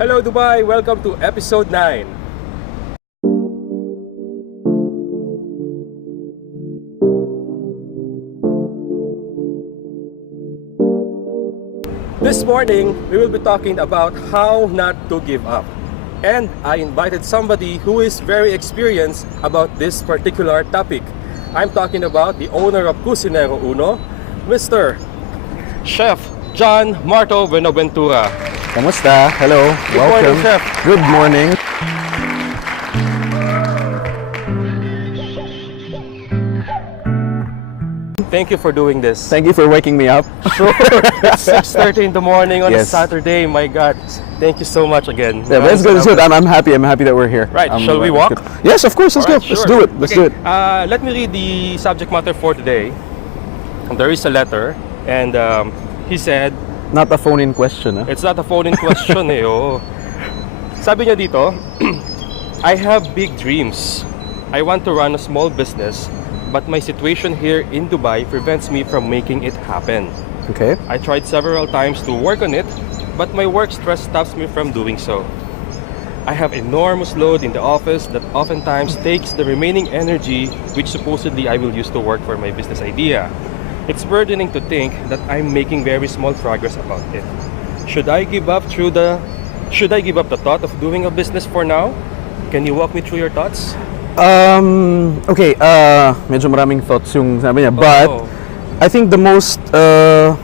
Hello Dubai, welcome to episode 9. This morning, we will be talking about how not to give up. And I invited somebody who is very experienced about this particular topic. I'm talking about the owner of Cousineau, Mr. Chef John Martho Buenaventura. Kamusta? Hello. Good morning, Chef. Good morning. Thank you for doing this. Thank you for waking me up. Sure. It's 6:30 in the morning on a Yes. Saturday. My God. Thank you so much again. Yeah, but it's good. It's good. I'm happy. I'm happy that we're here. Right. Shall we walk? Good. Yes, of course. Let's Alright, go. Let's sure. do it. Let's do it. Let me read the subject matter for today. There is a letter, and he said, Not a phone-in question. Huh? it's not a phone-in question eh. Oh. Sabi niya dito, I have big dreams. I want to run a small business, but my situation here in Dubai prevents me from making it happen. Okay. I tried several times to work on it, but my work stress stops me from doing so. I have enormous load in the office that oftentimes takes the remaining energy which supposedly I will use to work for my business idea. It's burdening to think that I'm making very small progress about it. Should I give up the thought of doing a business for now? Can you walk me through your thoughts? Okay. Medyo maraming thoughts yung sabi niya, but Oh. I think the most to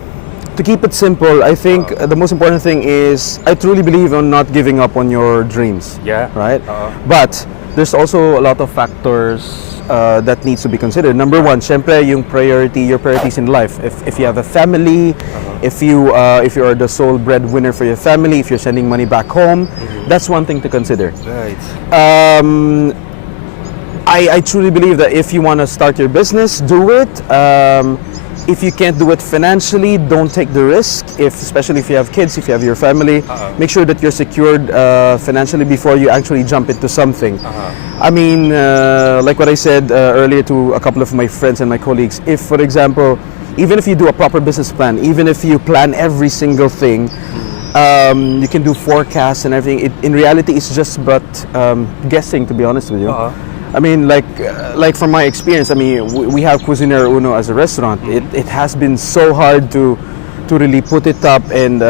keep it simple, I think the most important thing is I truly believe on not giving up on your dreams. Yeah. Right? Uh-huh. But there's also a lot of factors that needs to be considered. Number one, syempre yung your priorities in life. If you have a family, if you are the sole breadwinner for your family, if you're sending money back home, that's one thing to consider. Right. I truly believe that if you want to start your business, do it. If you can't do it financially, don't take the risk. Especially if you have kids, if you have your family, make sure that you're secured financially before you actually jump into something. I mean, like what I said earlier to a couple of my friends and my colleagues, if, for example, even if you do a proper business plan, even if you plan every single thing, you can do forecasts and everything. In reality, it's just but guessing, to be honest with you. I mean, like from my experience, I mean, we have Cousineau as a restaurant. It has been so hard to really put it up, and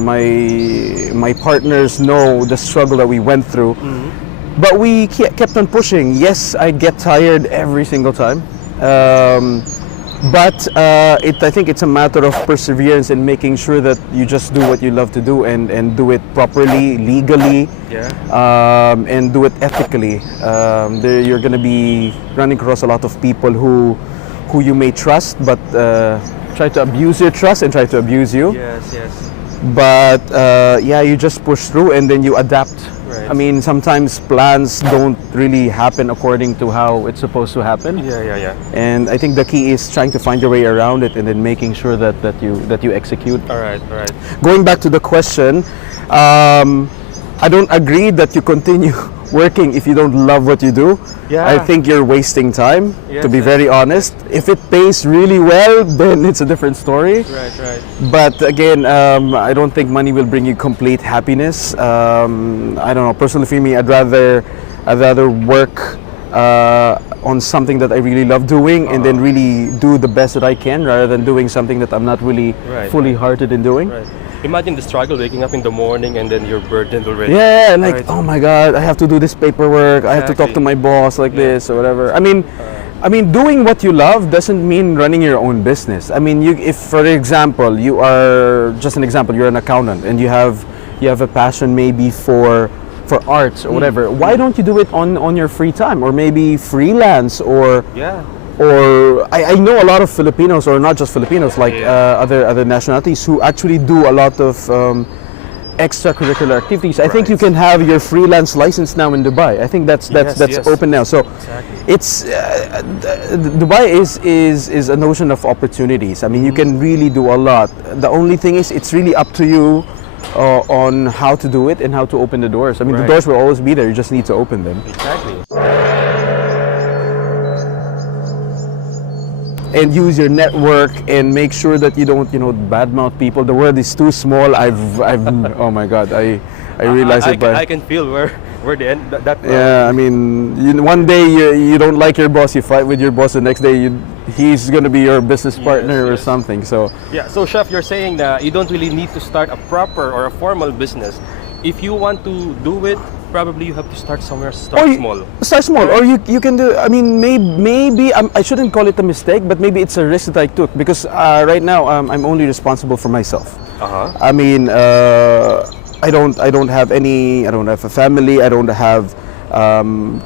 my partners know the struggle that we went through. But we kept on pushing. Yes, I get tired every single time. But I think it's a matter of perseverance and making sure that you just do what you love to do and do it properly, legally, and do it ethically. You're going to be running across a lot of people who you may trust, but try to abuse your trust and try to abuse you. Yes. But yeah, you just push through and then you adapt. Right. I mean, sometimes plans don't really happen according to how it's supposed to happen. Yeah. And I think the key is trying to find your way around it and then making sure that you execute. All right. Going back to the question, I don't agree that you continue working if you don't love what you do. Yeah. I think you're wasting time, Yes, to be very honest. If it pays really well, then it's a different story. Right. But again, I don't think money will bring you complete happiness. I don't know. Personally, for me, I'd rather work on something that I really love doing and then really do the best that I can, rather than doing something that I'm not really fully hearted in doing. Right. Imagine the struggle waking up in the morning and then you're burdened already. Yeah, like, Right. oh my God, I have to do this paperwork. I have to talk to Exactly. my boss like this or whatever. I mean, doing what you love doesn't mean running your own business. I mean, if, for example, you are just an example, you're an accountant and you have a passion maybe for arts or whatever. Why don't you do it on your free time, or maybe freelance, or I know a lot of Filipinos, or not just Filipinos, like other nationalities who actually do a lot of extracurricular activities. I think you can have your freelance license now in Dubai. I think that's Yes. open now. So Exactly. it's Dubai is a notion of opportunities. I mean, you can really do a lot. The only thing is, it's really up to you on how to do it and how to open the doors. I mean, the doors will always be there. You just need to open them. Exactly. And use your network and make sure that you don't, badmouth people. The world is too small. I've oh my God, I realized it. I can feel where the end that. Yeah, I mean, one day you don't like your boss, you fight with your boss. The next day he's gonna be your business partner or something. So yeah. So chef, you're saying that you don't really need to start a proper or a formal business. If you want to do it, probably you have to start somewhere. Start small. Start small, or you can do. I mean, maybe I shouldn't call it a mistake, but maybe it's a risk that I took because right now I'm only responsible for myself. I mean, I don't have any. I don't have a family. I don't have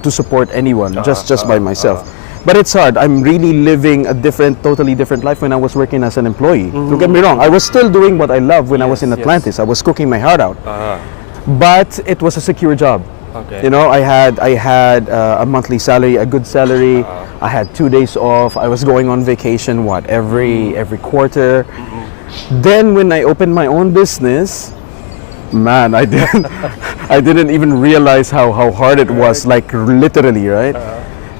to support anyone. Just by myself. But it's hard. I'm really living a totally different life when I was working as an employee. Don't get me wrong. I was still doing what I love when I was in Atlantis. I was cooking my heart out. But it was a secure job. Okay. You know, I had a monthly salary, a good salary. I had 2 days off. I was going on vacation every quarter. Then when I opened my own business, man, I didn't even realize how hard it was. Like literally, right?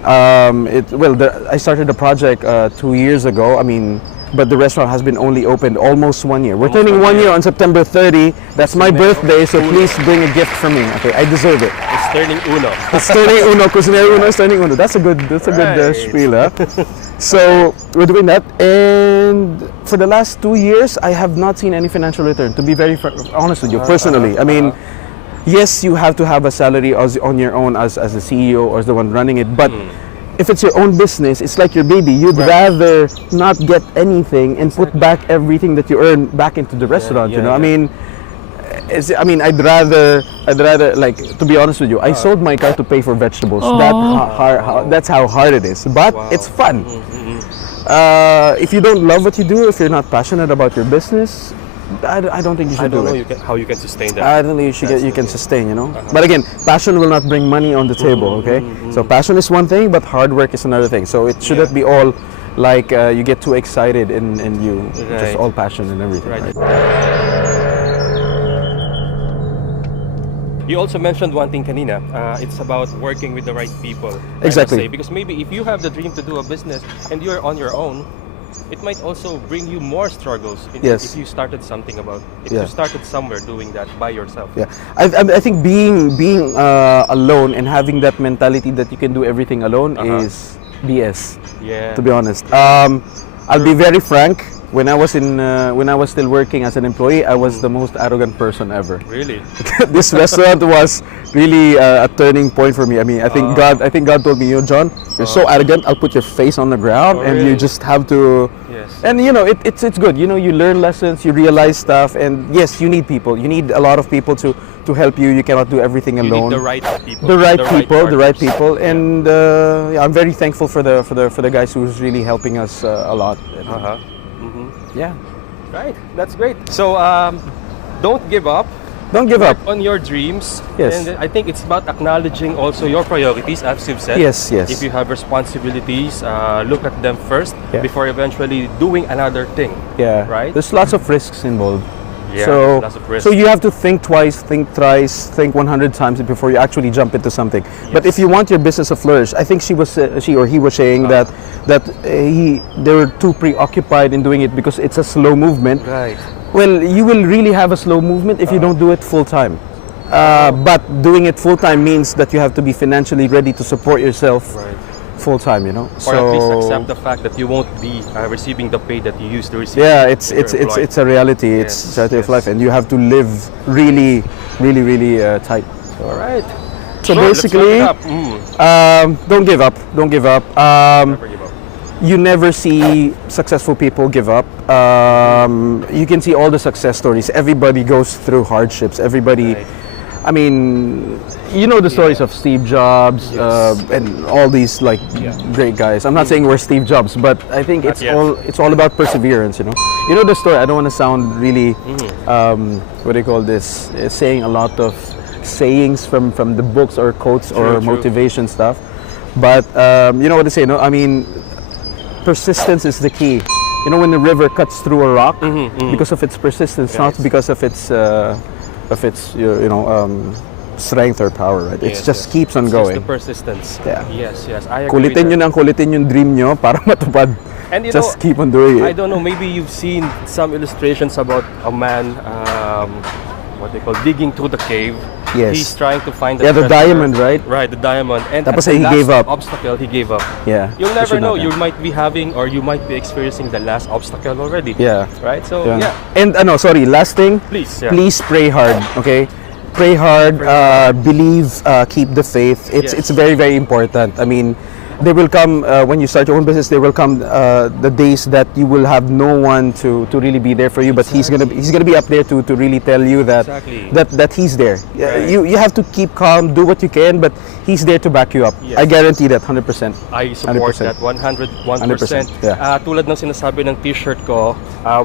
I started the project 2 years ago. I mean, but the restaurant has been only opened almost 1 year. We're turning 1 year on September 30. That's my birthday, so please bring a gift for me. Okay, I deserve it. It's turning uno. It's turning uno. Cousineau uno is turning uno. That's a good spiel, huh? So we're doing that, and for the last 2 years, I have not seen any financial return. To be very honest with you, personally, I mean. Yes, you have to have a salary on your own as a CEO or as the one running it, but if it's your own business, it's like your baby. You'd rather not get anything and put back everything that you earn back into the restaurant. You know, I mean, I'd rather like, to be honest with you, I sold my car to pay for vegetables. That's how hard it is, but it's fun. If you don't love what you do, if you're not passionate about your business, I don't think you should do it. How you can sustain that. I don't think you can sustain, you know. But again, passion will not bring money on the table, okay? So passion is one thing, but hard work is another thing. So it shouldn't be all like you get too excited and you just all passion and everything. Right. You also mentioned one thing kanina. It's about working with the right people. Exactly. Because maybe if you have the dream to do a business and you're on your own, it might also bring you more struggles if you started you started somewhere doing that by yourself. Yeah, I think being alone and having that mentality that you can do everything alone is BS. Yeah. To be honest, I'll be very frank. When I was still working as an employee, I was the most arrogant person ever. Really? This restaurant was really a turning point for me. I mean, I think God told me, you know, John, you're so arrogant. I'll put your face on the ground, and you just have to. Yes. And you know, it's good. You know, you learn lessons, you realize stuff, and yes, you need people. You need a lot of people to help you. You cannot do everything alone. You need the right people. The right people, and I'm very thankful for the guys who's really helping us a lot. Yeah. Right. That's great. So don't give up. Don't give up on your dreams. Yes. And I think it's about acknowledging also your priorities, as you've said. Yes. If you have responsibilities, look at them first before eventually doing another thing. Yeah. Right. There's lots of risks involved. Yeah. Lots of risks. So you have to think twice, think thrice, think 100 times before you actually jump into something. Yes. But if you want your business to flourish, I think she or he was saying that they were too preoccupied in doing it because it's a slow movement. Right. Well, you will really have a slow movement if you don't do it full time. But doing it full time means that you have to be financially ready to support yourself full time, you know. Or at least accept the fact that you won't be receiving the pay that you used to receive. Yeah, it's a reality. It's a reality of life, and you have to live really tight. All right. So basically, don't give up. Don't give up. Never give up. You never see successful people give up. You can see all the success stories. Everybody goes through hardships. Everybody, I mean, you know the stories of Steve Jobs and all these like great guys. I'm not saying we're Steve Jobs, but I think it's all about perseverance. You know the story. I don't want to sound really what do you call this? Saying a lot of sayings from the books or quotes or motivation stuff, but you know what to say. No, I mean, persistence is the key. You know, when the river cuts through a rock, because of its persistence, not because of its strength or power, right? It just keeps on going. Just the persistence. Yeah. Yes. I agree. Kulitin yung dream nyo para matupad. And you just keep on doing it. I don't know, maybe you've seen some illustrations about a man what they call digging through the cave. Yes. He's trying to find the Yeah, the treasure. diamond, right? Right, the diamond. And Tapos at the he last gave up. obstacle, he gave up. Yeah. You'll never Kasi know. natin. You might be having or you might be experiencing the last obstacle already. Yeah. Right? So, Yeah. yeah. And sorry, last thing. Please, yeah. Please pray hard, okay? Pray hard, believe, keep the faith. It's Yes. very, very important. I mean, there will come when you start your own business. There will come the days that you will have no one to really be there for you. But he's gonna be up there to really tell you that Exactly. that he's there. Right. You have to keep calm, do what you can, but he's there to back you up. Yes. I guarantee that 100%. I support 100%. that 101%. Yeah. Tulad ng sinasabi ng t-shirt ko,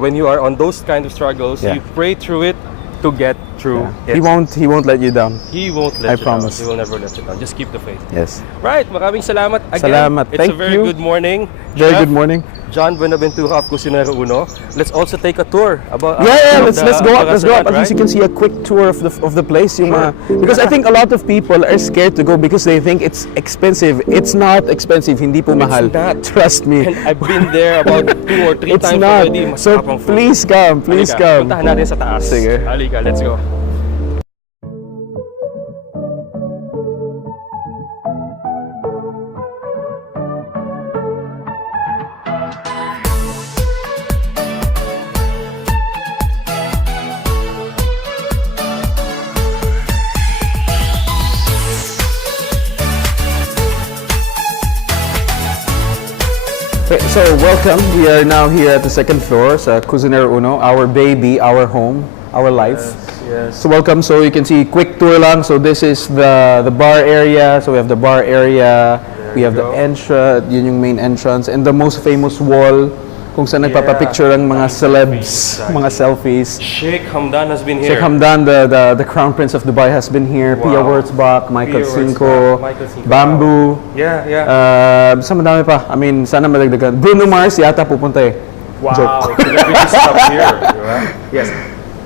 when you are on those kind of struggles, Yeah. you pray through it to get through it. He won't let you down. He won't let I you promise. down. He will never let you down. Just keep the faith. Yes. Right, maraming salamat again. Salamat. It's Thank a very you. good morning. Very Chef good morning. John Buenaventura of Cousineau Uno. Let's also take a tour about Yeah, let's go up. the Let's go up. restaurant, At least you right? can see a quick tour of the place. Yung mga, because I think a lot of people are scared to go because they think it's expensive. It's not expensive. Hindi po mahal. not. Trust me. And I've been there about 2 or 3 It's times not. already. So Masarap ang food. please come. Please Halika, come. puntahan natin sa taas. Sige. Halika, let's go. Okay, so welcome. We are now here at the second floor sa Cousineau Uno, our baby, our home, our life. Yes. So welcome. So you can see quick tour lang. So this is the bar area. So we have the bar area. We have the go. entrance. Yun yung main entrance and the most famous wall kung saan nagpapapicture ang mga celebs, mga selfies. Sheikh Hamdan has been here. Sheikh Hamdan, the crown prince of Dubai, has been here. Pia Wow. Wurzbach, Michael Pia Cinco, Wurzbach, Michael Cinco. Bamboo. Yeah, yeah. Sa madami pa. I mean, sana madagdagan. Bruno Mars yata pupunta eh. Wow. Joke. Celebrity stuff here. Diba? Yes.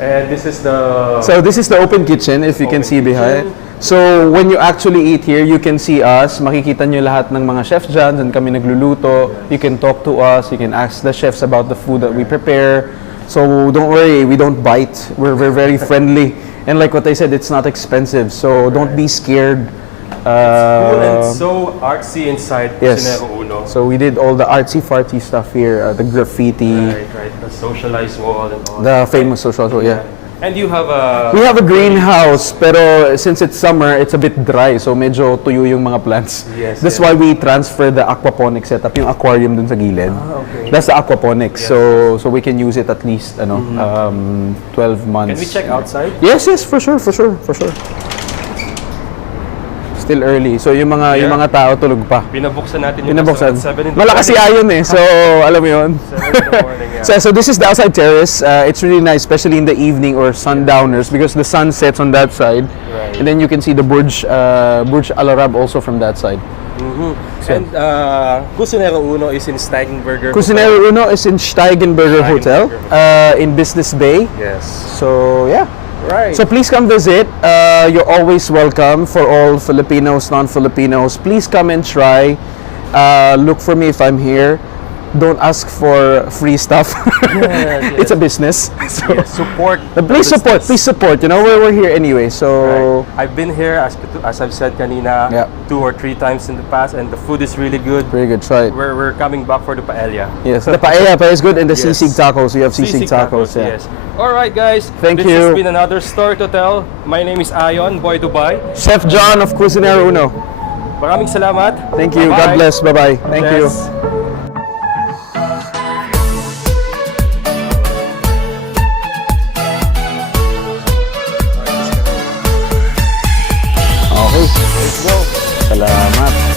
And this is the So this is the open kitchen, if you can Open see behind. kitchen. So when you actually eat here, you can see us. Makikita nyo lahat ng mga Chef John, and kami nagluluto. You can talk to us. You can ask the chefs about the food that we prepare. So don't worry, we don't bite. We're very friendly. And like what I said, it's not expensive. So don't be scared. cool and so artsy inside Yes. Cousineau Uno. So we did all the artsy-fartsy stuff here. The graffiti, Right. The socialized wall and all. the famous social, so yeah. And you have a We have a greenhouse, pero since it's summer, it's a bit dry, so medyo tuyo yung mga plants. Yes, That's yes. why we transfer the aquaponic setup, yung aquarium dun sa gilid. okay. That's the aquaponics, so we can use it at least 12 months. Can we check outside? Yes, for sure. Still early, so yung mga tao tulog pa. Binabuksan natin yung Pinabuksan. restaurant at 7 in the Malakas si morning. Ayon eh, so alam mo yun. 7 in the morning, yeah. So this is the outside terrace. It's really nice, especially in the evening or sundowners, because the sun sets on that side, Right. and then you can see the Burj Al Arab also from that side. And Cousineau Uno is in Steigenberger. Cousineau Uno is in Steigenberger Hotel in Business Bay. Yes. So yeah. Right. So please come visit. You're always welcome for all Filipinos, non-Filipinos. Please come and try. Look for me if I'm here. Don't ask for free stuff. Yes. It's a business. So yes, support. please the support. business. Please support. You know, we're here anyway. So Right. I've been here as I've said kanina Yeah. 2 or 3 times in the past, and the food is really good. very good. Try it. We're coming back for the paella. Yes, the paella is good, and the Yes. sisig tacos. We have sisig tacos. Yeah. Yes. All right, guys. Thank this you. has been another story to tell. My name is Ayon, Boy Dubai. Chef John of Cousineau Uno. Maraming salamat. Thank you. Bye-bye. God bless. Bye bye. Thank you. Yes. Okay. Let's go. Salamat.